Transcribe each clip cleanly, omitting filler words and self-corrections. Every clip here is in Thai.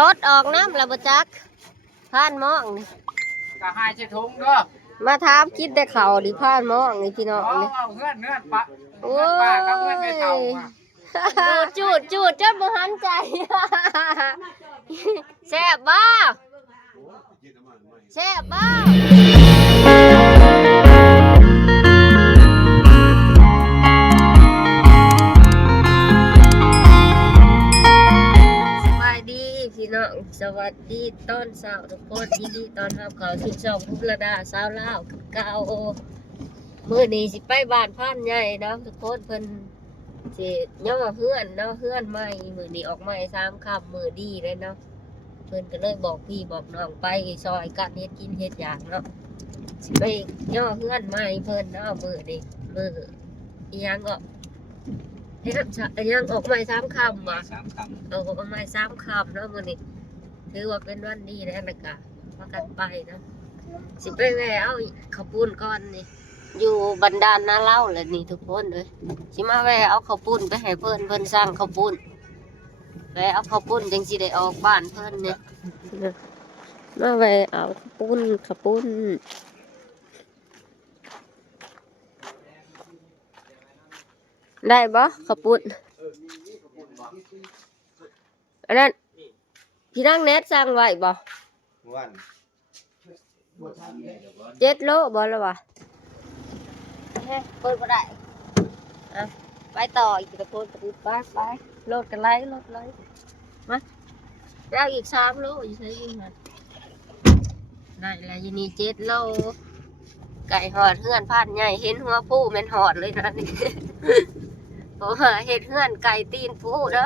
ตดออกน้ำระบจักผ่านมองนี่กะหายใส่ถุงเด้อมาถามคิดแต่เขาดิผ่านมองนี่พี่น้องนี่เอาเงื่อนปะโอ้ป้ากับเงื่อนไม่เท่าจูดจนบ่หันใจแซ่บบ่แซ่บบ่พี่น้องสวัสดีตอนเช้าทุกคนยินดีตอนรับข่าวที่ช่องพุทธดาสาวลาวเก่ามื้อนี้สิไปบ้านผ่านใหญ่เนาะทุกคนเพิ่นสิย่อเฮือนเนาะเฮือนใหม่มื้อนี้ออกใหม่3ค่ำมื้อดีเลยเนาะเพิ่นก็เลยบอกพี่บอกน้องไปซอยกันเฮ็ดกินเฮ็ดอย่างเนาะสิไปย่อเฮือนใหม่เพิ่นเนาะมื้อนี้มื้ออีหยังก็ยังออกใหม่3ค่ำว่ะออกใหม่3ค่ำเนาะมื้อนี้ถือว่าเป็นวันดีแล้วนะกะพากันไปเนาะสิไปแวะเอาข้าวปุ้นก่อนนี่อยู่บันดาลนาเล่าเลยนี่ทุกคนเลยสิมาแวะเอาข้าวปุ้นไปให้เพิ่นสร้างข้าวปุ้นแวะเอาข้าวปุ้นจังสิได้ออกบ้านเพิ่นเนี่ยมาแวะเอาข้าวปุ้นได้บ่ข้าวปุ้นอันนั้นพี่นั่งเน็ตสร้างไว้บ่7 โลบ่แล้ววะเปิดบ่ได้ไปต่ออีกตะโกนไปโหลดกันไล่มาแล้วอีก3 โลอยู่ใช่ยิงมันได้แล้วอยู่นี่7 โลไก่หอดเฮือนผ่านใหญ่เห็นหัวผู้แม่นหอดเลยนะนี่เพราะว่าเห็ดเฮือนไก่ตีนผู้เด้อ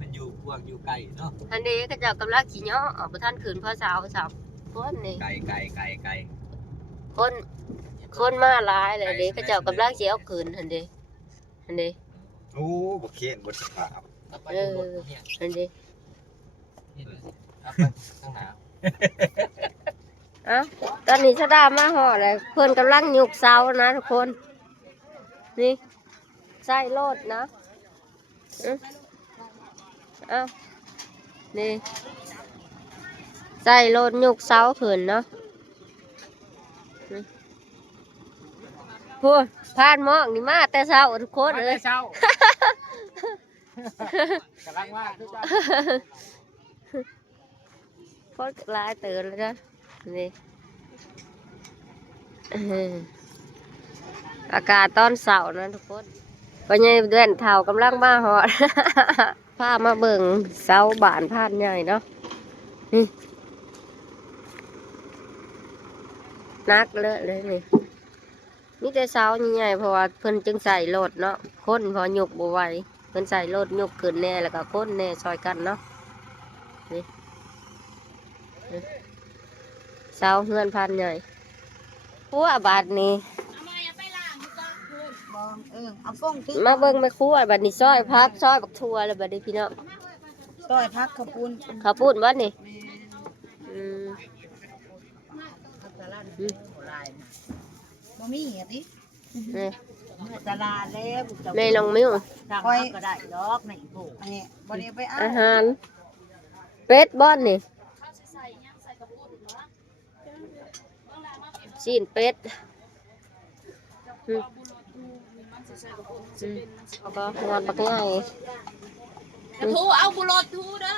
มันอยู่พวกอยู่ไก่เนาะอันนี้ก็จะกำลังขี่เนาะออกไปท่านขืนพ่อสาวคนนี่ไก่คนมาหลายเลยเด็กก็จะกำลังเสียเอาขืนอันนี้โอ้บ่เขียนบ่สภาพอันนี้ตอนนี้ชะดามาห่อเลยเพื่อนกำลังยุกเสานะทุกคนนี่ใส่โลดนะนี่ใส่โลดยุกเสาขืนเนาะพูดผ่านมองนี่มาแต่เช้าทุกคนเลยเช้ากำลังว่าทุกคนพอดลายตื่นแล้วนะนี่อากาศตอนเสาร์นะทุกคนปัญญาเดือนเท่ากำลังมาหอดพามาเบิ่งเสาบ้านผ่านใหญ่เนาะนักเลอะเลยนี่แต่เสาใหญ่เพราะว่าเพิ่นจึงใส่โลดเนาะคนพอหยกบ่ไหวเพิ่นใส่โลดหยกขึ้นแน่แล้วก็คนแน่ซอยกันเนาะนี่เสาเฮือนผ่านใหญ่ขั้วบาทนี้มาเบิ่งไม่ขั้วบาทนี้ซอยพักซอยบักทั่วแล้วบาทนี้พี่น้องซอยพักข้าวปุ้นบ้านนี่บ่มีอ่ะติตลาดแล้ว แม่ลงมิ้วคอยก็ได้ดอกนี่โหอันนี้บ่ได้ไปเอาอาหารเป็ดบ้านนี่ซีนเป็ดแล้วก็งานปักง่ายทูเอาบุรอดทูเด้อ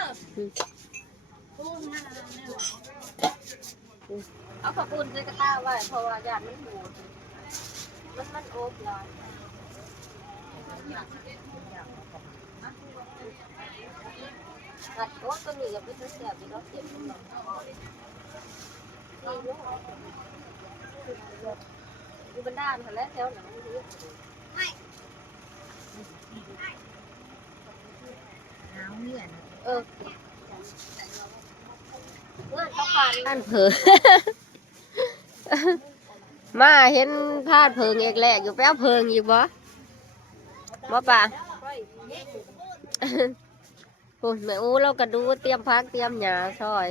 เอาขบุนในกระตาไว้เพราะว่าญาติมันหูมันโอบลอยหัดโอ๊ตก็มีกับพี่เสียบพี่รถเก็บอยู่บนด้านเขาแล้วแถวหลังนี้เอาเนี่ยเพื่อนเขาผ่านนั่นเผลอมาเห็นพาดเพิงเอกแรกอยู่แป๊บเพิงอยู่บ่ป่ะโอ้ยแม่อู้เราก็ดูเตรียมพักเตรียมหญ้าซอย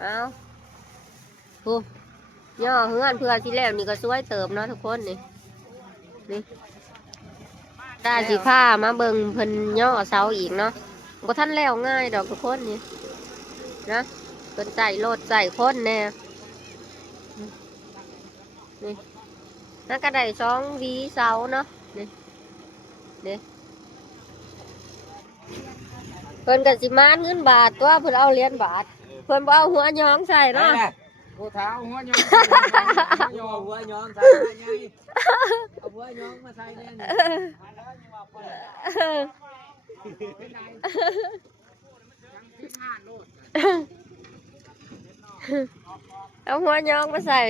เอาโอ้ย่อเฮือนเพื่อที่แล้วนี่ก็สวยเติมเนาะทุกคนนี่ตาสีผ้ามาเบิ่งเพิ่นย่อเสาอีกเนาะ บ่ทันแล้วง่ายดอกทุกคนนี่นะเพิ่นใส่โลดใส่คนแน่นี่นั่นก็ได้2 หวีเสาเนาะนี่เพิ่นก็สิมาเงินบาทตัวเพิ่นเอาเหรียญบาทเพิ่นบ่เอาหัวย้องใส่เนาะ โอ้เท้าหัวย้อมหัวย้อมใส่ไงเอาหัวย้อมมาใส่แน่น เอาหัวย้องมาใส่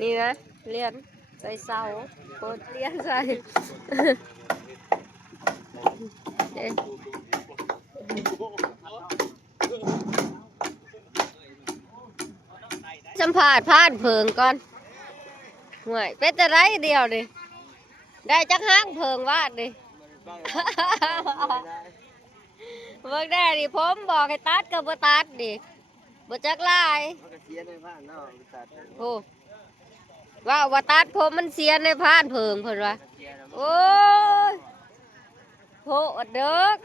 นี่นะเหรียญใส่เสาโกดเหรียญใส่สัมผัสผ่านเพิงก่อนห่วยเป็นจะไรเดียวดิได้จักห้างเพิงวาดดิ เบิ่งได้ดิผมบอกให้ตัดก็บ่ตัดดิบ่จักลายโอ้ว่าตัดผมมันเสียในผ่านเพิงเพิ่นว่าโอ้ยโหดเด้อ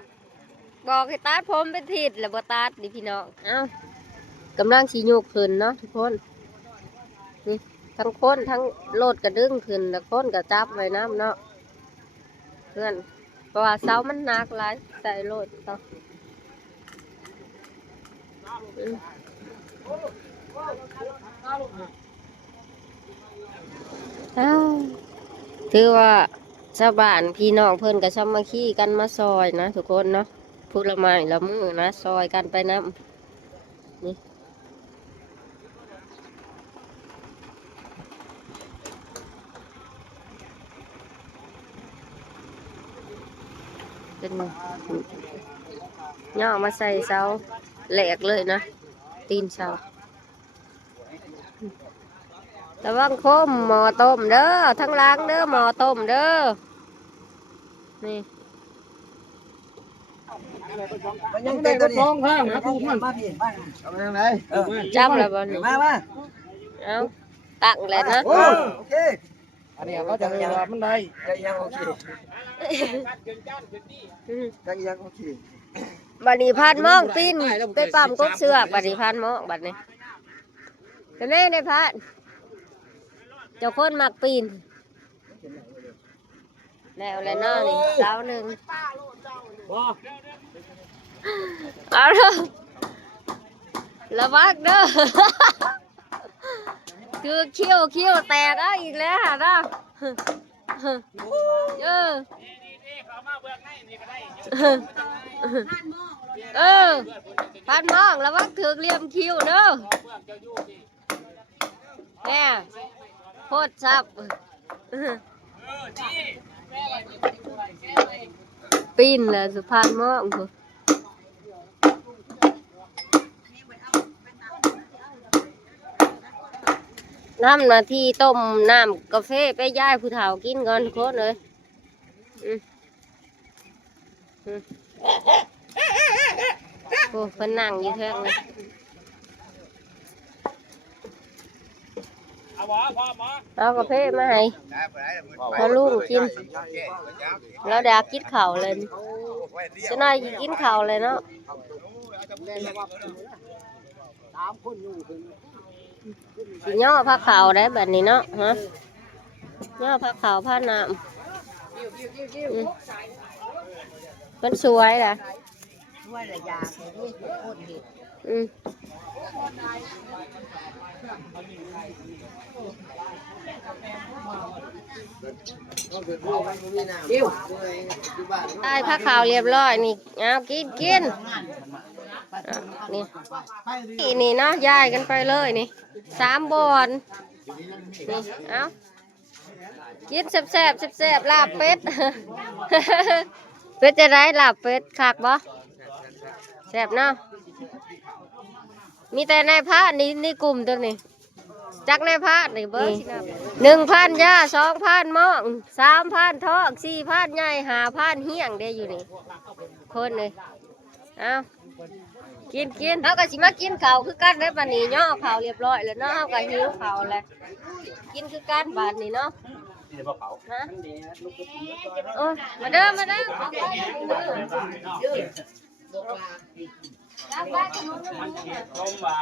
บอกให้ตัดผมเป็นทิศแล้วบ่ตัดดิพี่น้องเอ้ากำลังสิโยกขึ้นเนาะทุกคนนี่ทั้งคนทั้งโลดกระดึงขึ้นแล้วคนก็จับไว้น้ำเนาะเพื่อนเพราะว่าเสามันหนักหลายใส่โลดเสาถือว่าชาวบ้านพี่น้องเพิ่นก็ซ้ำมาขี้กันมาซอยนะทุกคนเนาะพูดละไม้ละมือนะซอยกันไปน้ำนี่เป็นย่อมาใส่เสาแหลกเลยนะตีนเสาระวังโคมหม้อต้มเด้อทั้งล้างเด้อหม้อต้มเด้อนี่ยังได้ตัวนี้ข้างนะกูมันมาพี่มาเอาไปทางไหนจำแล้วบ่นี่มาเอาตั้งแล้วนะโอเคอันนี้เขาจะว่ามันได้ยังโอเคยังโอเคบัดนี้พันมองปีนไปปั๊มกบเสือกบัดนี้พันมองบัดนี้เป็นไงได้พันเจ้าคนมักปีนแล้วเลยเนาะนี่เสาหนึ่งเอาเด้อระวังเด้อคือเขี้ยวแตกอีกแล้วเนาะพันมองระวังถือเหลี่ยมคิ้วเด้อแน่โคตรซับปีนแหละสุพรรณมองน้ำนาทีต้มน้ำกาแฟไปย่ายผู้เฒ่ากินก่อนโคตรเลยโอ้เพิ่นนั่งอยู่แท่งเลยเอากาแฟมาให้เอาลุงกินแล้วเดี๋ยวกินข้าวเลยจะน่อยกินข้าวเลยเนาะสิย่อผ้าขาวได้แบบนี้เนาะฮะย่อผ้าขาวผ้าน้ำมันสวยนะได้ผ้าขาวเรียบร้อยนี่เอากินนี่เนาะย้ายกันไปเลยนี่3 บอนนี่เอากินแซ่บลาบเป็ด เป็ดจะได้ลาบเป็ดคักบ่แซ่บเนาะมีแต่ในผ้านี่กลุ่มตัวนี้จักในผ้านี่เบอร์1,000ย่า2,000มอง3,000ทอก4,000ใหญ่5,000เหี้ยงได้อยู่นี่คนเลยเอากินเขาก็สิมากินข้าวคือกันได้บัดนี้ย่อข้าวเรียบร้อยแล้วเนาะเขาก็หิวข้าวแล้วกินคือกันบัดนี้เนาะฮะโอ้มาเด้อ ต้มว่า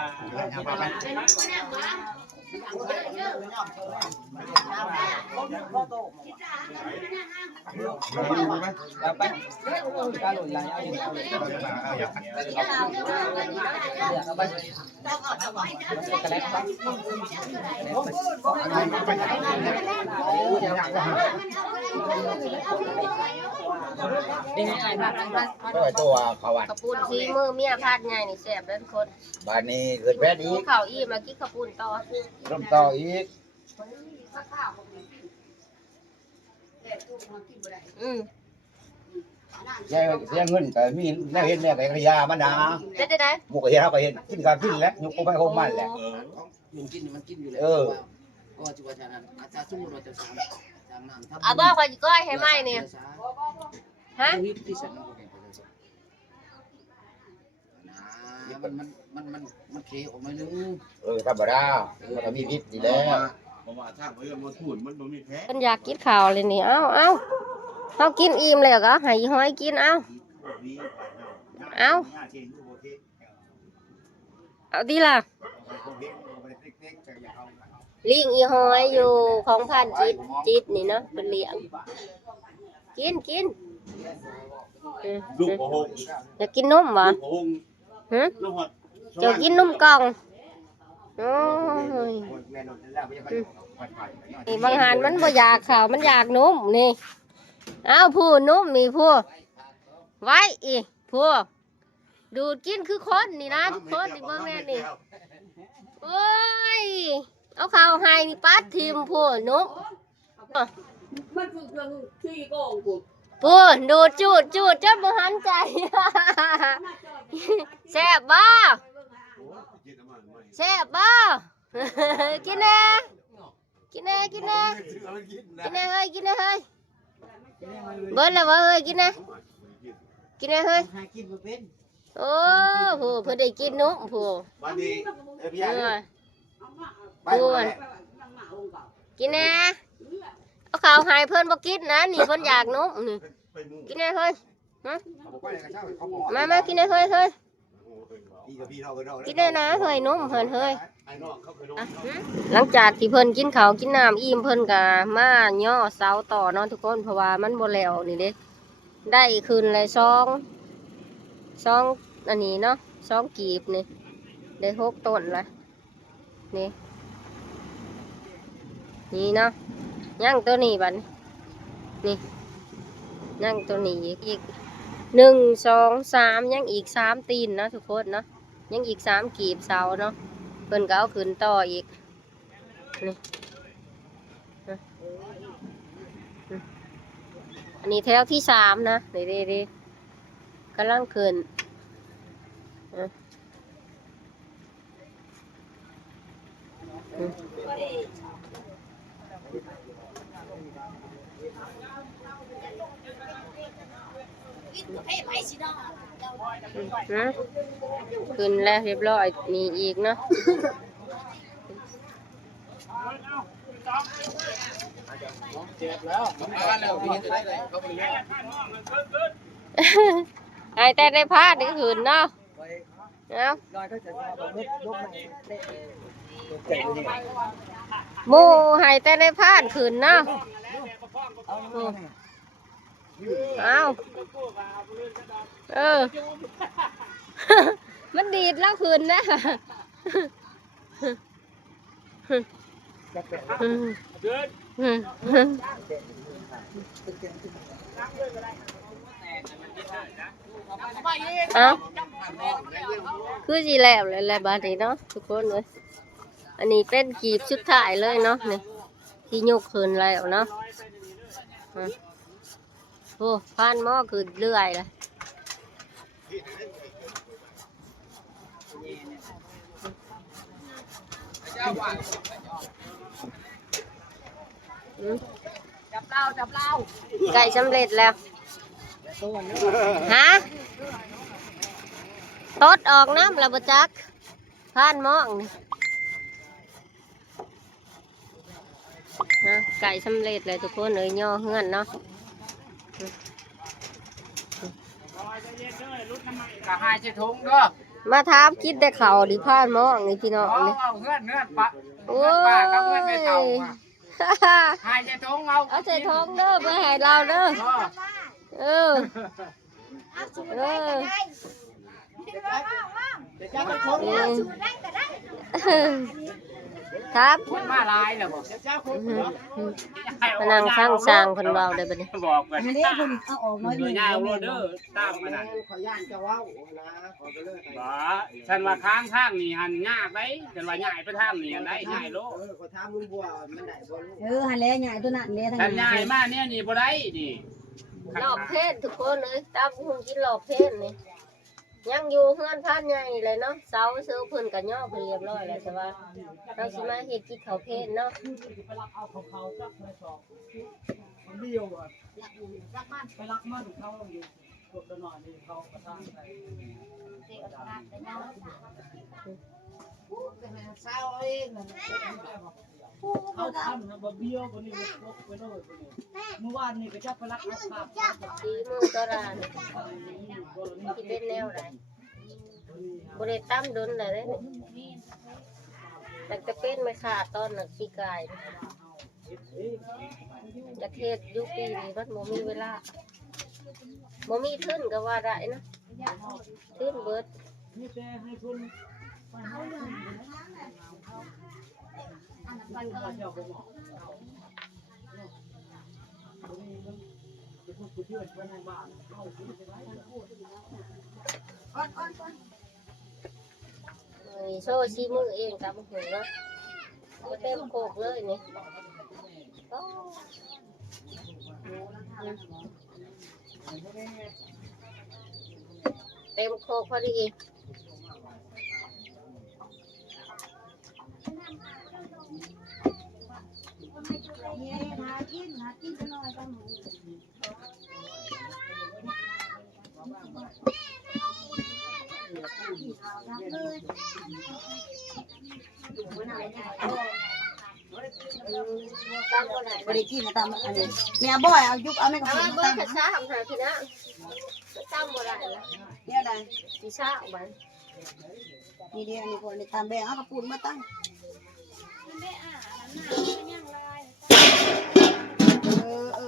แล้วไปการหลุดไหลเอาอย่างเอาไปกระแลกไปยังไงบ้าง ก็ตัวเขาวัด ข้าวปุ้นซีมือเมียพาดไงนี่แซ่บเด้อทุกคน บ้านนี้เกิดแพ้อี กิ ก นข้าวอิ่มแล้วกินข้าวปุ้นต่อ ร่มต่ออีก อืม เสียเงินแต่มีแน่เห็นแน่แต่กระยามันนะ ได้ได้ หมูกระยาก็เห็นกินการกินแล้วยกไปโฮมมันแหละ มันกินมันกินอยู่แล้วก็จุบันนั้นอาจารย์สมมติว่าจะสามน้ำทับ เอาบอกว่าก้อยให้ไหมเนี่ยฮะ วิธีฉันมันเคออกมานึง ธรรมดามันก็มีพิษดีแล้ว เพราะว่าถ้าเพื่อนมาพูดมันบ่มีแพ้ ฉันอยากกินข้าวเลยนี่เขากินอิ่มเลยก็ให้ห้อยกินเอาดีล่ะลิงอีห้อยอยู่ของพันจิตนี่เนาะเป็นเลี้ยงกิน ลูกโป่ง อยากกินนมวะ ลูกโป่ง ฮะ ลูกหอด จะกินนมกล่องโอ้ยนี่บางหานมันบ่อยากข้าวมันอยากนมนี่เอาผู้นมนี่ผู้ไว้อีผู้ดูดกินคือคนนี่นะทุกคนนี่เบิ่งแน่นี่โอ้ยเอาข้าวให้นี่ปัดทิมผู้นมผู้ดูดจูดจนบ่หันใจ แซ่บบ่แซ่บบ่ กินแน่เฮ้ยเบิ้ลแล้วเฮ้ยกินแน่เฮ้ยโอ้โหเพิ่นได้กินนมผู้ วันนี้พี่ ผู้กินแน่เอาข้าวให้เพิ่นบ่กินนะนี่เพิ่นอยากนมนี่กินแน่เฮ้ยมากินแน่เฮ้ยกินแน่นะเฮ้ยนมเพิ่นเฮ้ยหลังจากที่เพิ่นกินข้าวกินน้ำอิ่มเพิ่นก็มาย่อเสาต่อเนาะทุกคนเพราะว่ามันบ่แล้วนี่เด้ได้คืนเลยซองอันนี้เนาะซองกีบนี่ได้6ต้นละนี่เนาะย่างตัวนี้บัดนี่ย่างตัวนี้อีก1 2 3ยังอีก3ตีนเนาะทุกคนเนาะยังอีก3กีบเสาเนาะเพิ่นก็เอาขึ้นต่ออีกนี่อันนี้แถวที่3นะนี่กำลังขึ้นขึ้นแล้วเรียบร้อยนี่อีกเนาะไอ้แต่ได้พาดได้ขึ้นเนาะหมูให้แต่ได้พาดขึ้นเนาะเอามันดีดแล้วคืนนะเอาคือสิแล้วเลยบาดนี้เนาะทุกคนเลยอันนี้เป็นกีบชุดถ่ายเลยเนาะนี่ที่ยกคืนแล้วเนาะโอ้พันหม้อคือเลื่อยเลยจับเล่าไก่สำเร็จแล้วฮะตดออกน้ำระเบิดจักพันหม้อนี่ไก่สำเร็จเลยทุกคนเลยย่อเฮือนเนาะ ก็หายใส่ถุงเด้อ มาถามกินแต่ข้าวดิพานหมองนี่พี่น้อง เอา นี่ เอาเงื่อนปะ โอ้ เงื่อนปะกับเงื่อนไม่เท่า ย หายใส่ถุงเอา เอาใส่ท้องเด้อไปให้เราเด้อเออเออครับ คนมาลายเหรอบอก มานั่งฟังสร้างเพิ่นเว้าได้บัดนี้ บอกกัน อันนี้เพิ่นเอาออกน้อย โด นึ ย ง ง่ายโรเดอร์ตามมันนั่น ขอย่านจะเว้านะขอไปเลย บ่ฉันว่าค้างทางนี่หันยากได้ฉันว่าง่ายไปทางนี่ได้ง่ายโล ขอถามลุงบัวมันได้บ่ลูก หันแล้วใหญ่ตัวนั้นแล้วทั้ง ฉันง่ายมากเนี่ยนี่บ่ได้นี่ รอบเพศทุกคนเลยตามหุ่นกินรอบเพศนี่ยังอยู่เฮือนพานใหญ่เลยเนาะเสาเสือเพิ่นก็ย่อเพิ่นเรียบร้อยแล้วแต่ว่าเราสิมาเฮ็ดกินข้าวเพศเนาะ เดียวอ่ะไปรักมันเขาอยู่กดหน่อยนี่เขาก็สร้างไป เขาทำนะบ่เบี้ยวบ่นี่บ่ไปเลยบ่นี่เมื่อวานนี่ก็จะไปรักเอาภาพ สีมือตัวรานี่สิเป็นแนวใดบ่ได้ตำดนได้เด้นี่แต่จะเป็นไม่ขาดตอนน่ะสิกายจะเทศอยู่ปีนี้มันบ่มีเวลาบ่มีทุนก็ว่าได้นะทุนเบิด มีแต่ให้คนไปหาเงินเจ้าบ่เหมาะบ่มีมันจะพูดผู้เพื่อนไปในบ้านเอาสิไปไว้พูด นี่โซ่ชี้มือเองตามหูเนาะบ่เต็มโคกเลยนี่โอ้เต็มโคกพอดี หากินหน่อยต้อง ตามบ่ได้ บริกินมาตามอันนี้แม่บ่อยเอายุบเอาไม่กระ เอา ปุก มา มา เบิ่ ตาง ม กระซ่าทำหาพี่นะตามบ่ได้ละ เนี่ยได้ สิซ่าออกมา นี่เดียวนี่คนนี่ตามแบงเอากระปุกมาตั้ง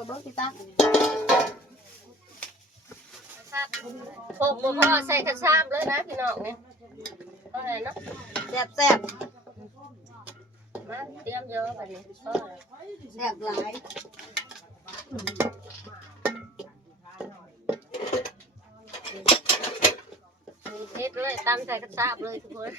เบิ้งที่ตั้ง โคกบ่พอใส่กระซ่าเลยนะพี่น้องนี่ก็ได้เนาะ แซ่บ มาเตรียมเยอะบัดนี้พอแล้ว แซ่บหลาย เฮ็ดเลยตามใส่กระซ่าเลยทุกคน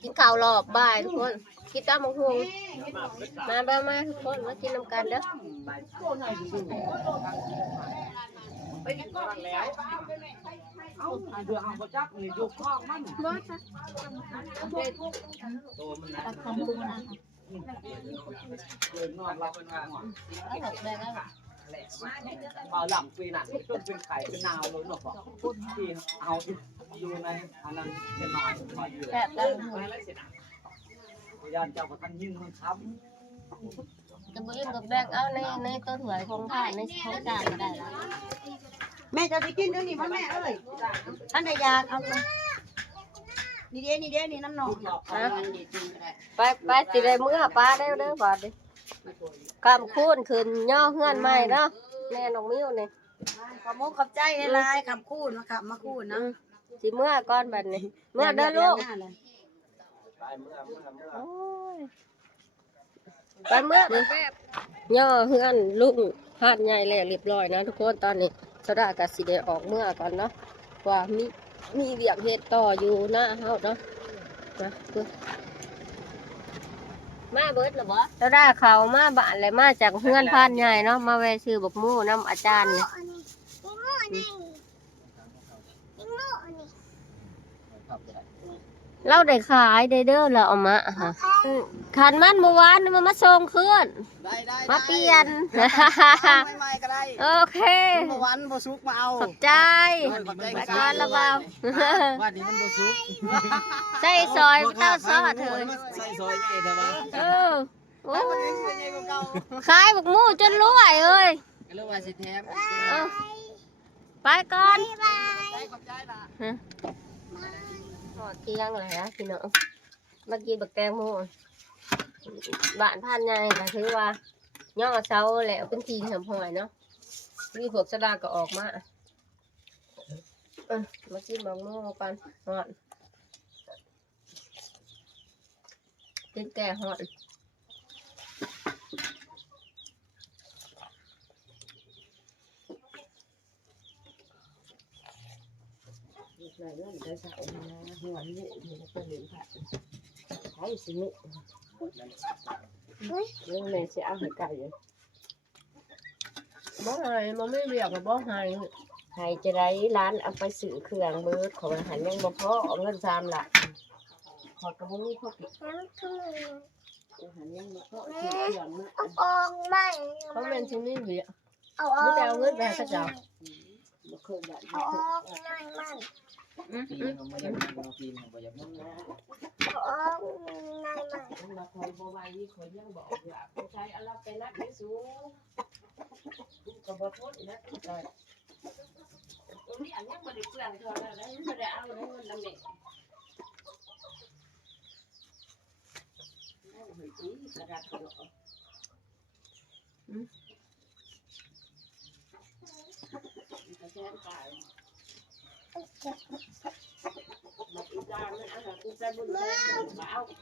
กินข้าวรอบบ่ายทุกคนกินตามมะฮวงมาทุกคนมากินน้ำกันเด้อ ไปกินก่อนแล้วเอาเดือเอาบ่จักนี่ยกข้องมันบ่จักตัวมันนะเดินนอนเราเป็นว่าบ่หลังปีน่ะจนเป็นไข่เป็นนาวเลยเนาะบ่ที่เอาอยู่ในอันนั้นเป็นน้อยมาอยู่แซ่บได้ยานเจ้าบ่ทันยิงมันค้ำ จะบ่อิ่มกับแบ่งเอาในต้นหวยของท่านในของจานก็ได้ละ แม่จะไปกินเดี๋ยวนี้พ่อแม่เอ้ยท่านได้ยาเอานี่เด้นี่น้ำหนอง ไปสิได้มื้อปลาได้เด้อบาดนี้กำคูนขึ้นย่อเฮือนใหม่เนาะแม่น้องมิ้วนี่ ขอบมุกขอบใจในลายคำคูณมาขับมาคูณนะ สิมื้อก่อนบัดนี้มื้อเด้อลูกโอ้ยไปมื้อย่อเฮือนลุงหาดใหญ่แล้วเรียบร้อยนะทุกคนตอนนี้สดาก็สิได้ออกมื้อก่อนเนาะว่ามีเวียกเฮ็ดต่ออยู่หน้าเฮาเนาะนะมาเบิดแล้วบ่สดาเขามาบ้านแล้วมาจากเฮือนพานใหญ่เนาะมาแวะซื้อบักหมู่นํอาจารย์นี่เราได้ขายได้เด้อแล้วเอามาฮะขันมันเมื่อวานมันมาส่งคืน ได้ มาเปลี่ยน ใหม่ก็ได้ โอเค เมื่อวันบ่ซุกมาเอา ขอบใจไปก่อนละเบา วันนี้มันบ่สุก ใส่ซอยเต้าซอสเถอะ ใส่ซอยใหญ่แต่ว่า เออ โอ้ มันยังใหญ่กว่าเก่า ขายบักหมูจนรวยเอ้ย ก็เลยว่าสิแถม เอาไปก่อน ใจขอบใจล่ะ หอดเที่ยงเลยนะพี่น้องมากินบักแตงโมบ้านพันใหญ่ก็ถือว่าย่อเสาแล้วเป็นทีเหื่อมหอยเนาะมีพวกสลาก็ออกมามากินบักโมกันหอดกินแก่หอดไหนเรื่องจะเสาหัวนี่มันก็เห็นค่ะใช่สิมิเรื่องไหนจะเอาให้ไก่บ่ให้มันไม่เรียกว่าบ่ให้ให้จะได้ร้านเอาไปซื้อเครื่องเบิดของอาหารยังบ่พอเอาเงิน3 ล้านขอดกระบ่มีพอกินอาหารยังบ่พอซื้อเครื่องมื้อเพราะมันสิมีเวียมีแต่เอาเงินไปให้เขาเจ้าบ่เคยได้บ่เคย ปีนึงบ่ยังปีนึงบ่ยังเราคอยบ่ไหวคอยยังบอกว่าผู้ชายเอาเราไปนักสูงก็บ่ทนนะก็ตรงนี้อันยังบ่ได้เปลืองเท่านั้นบ่ได้เอาเงินนำแม่เอาให้ดีกระดาษก็ก็แทนตายมาอีกามันเอากูใจบุญแทนมาเอาให้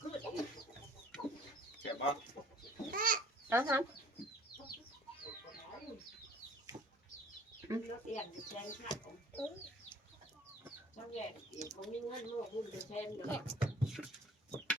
ขึ้น แค่บ่ เอาฮะ รถเอียงแทนข้าวมันแย่อีกมันมีเงินลูกคุณจะแทนเนาะ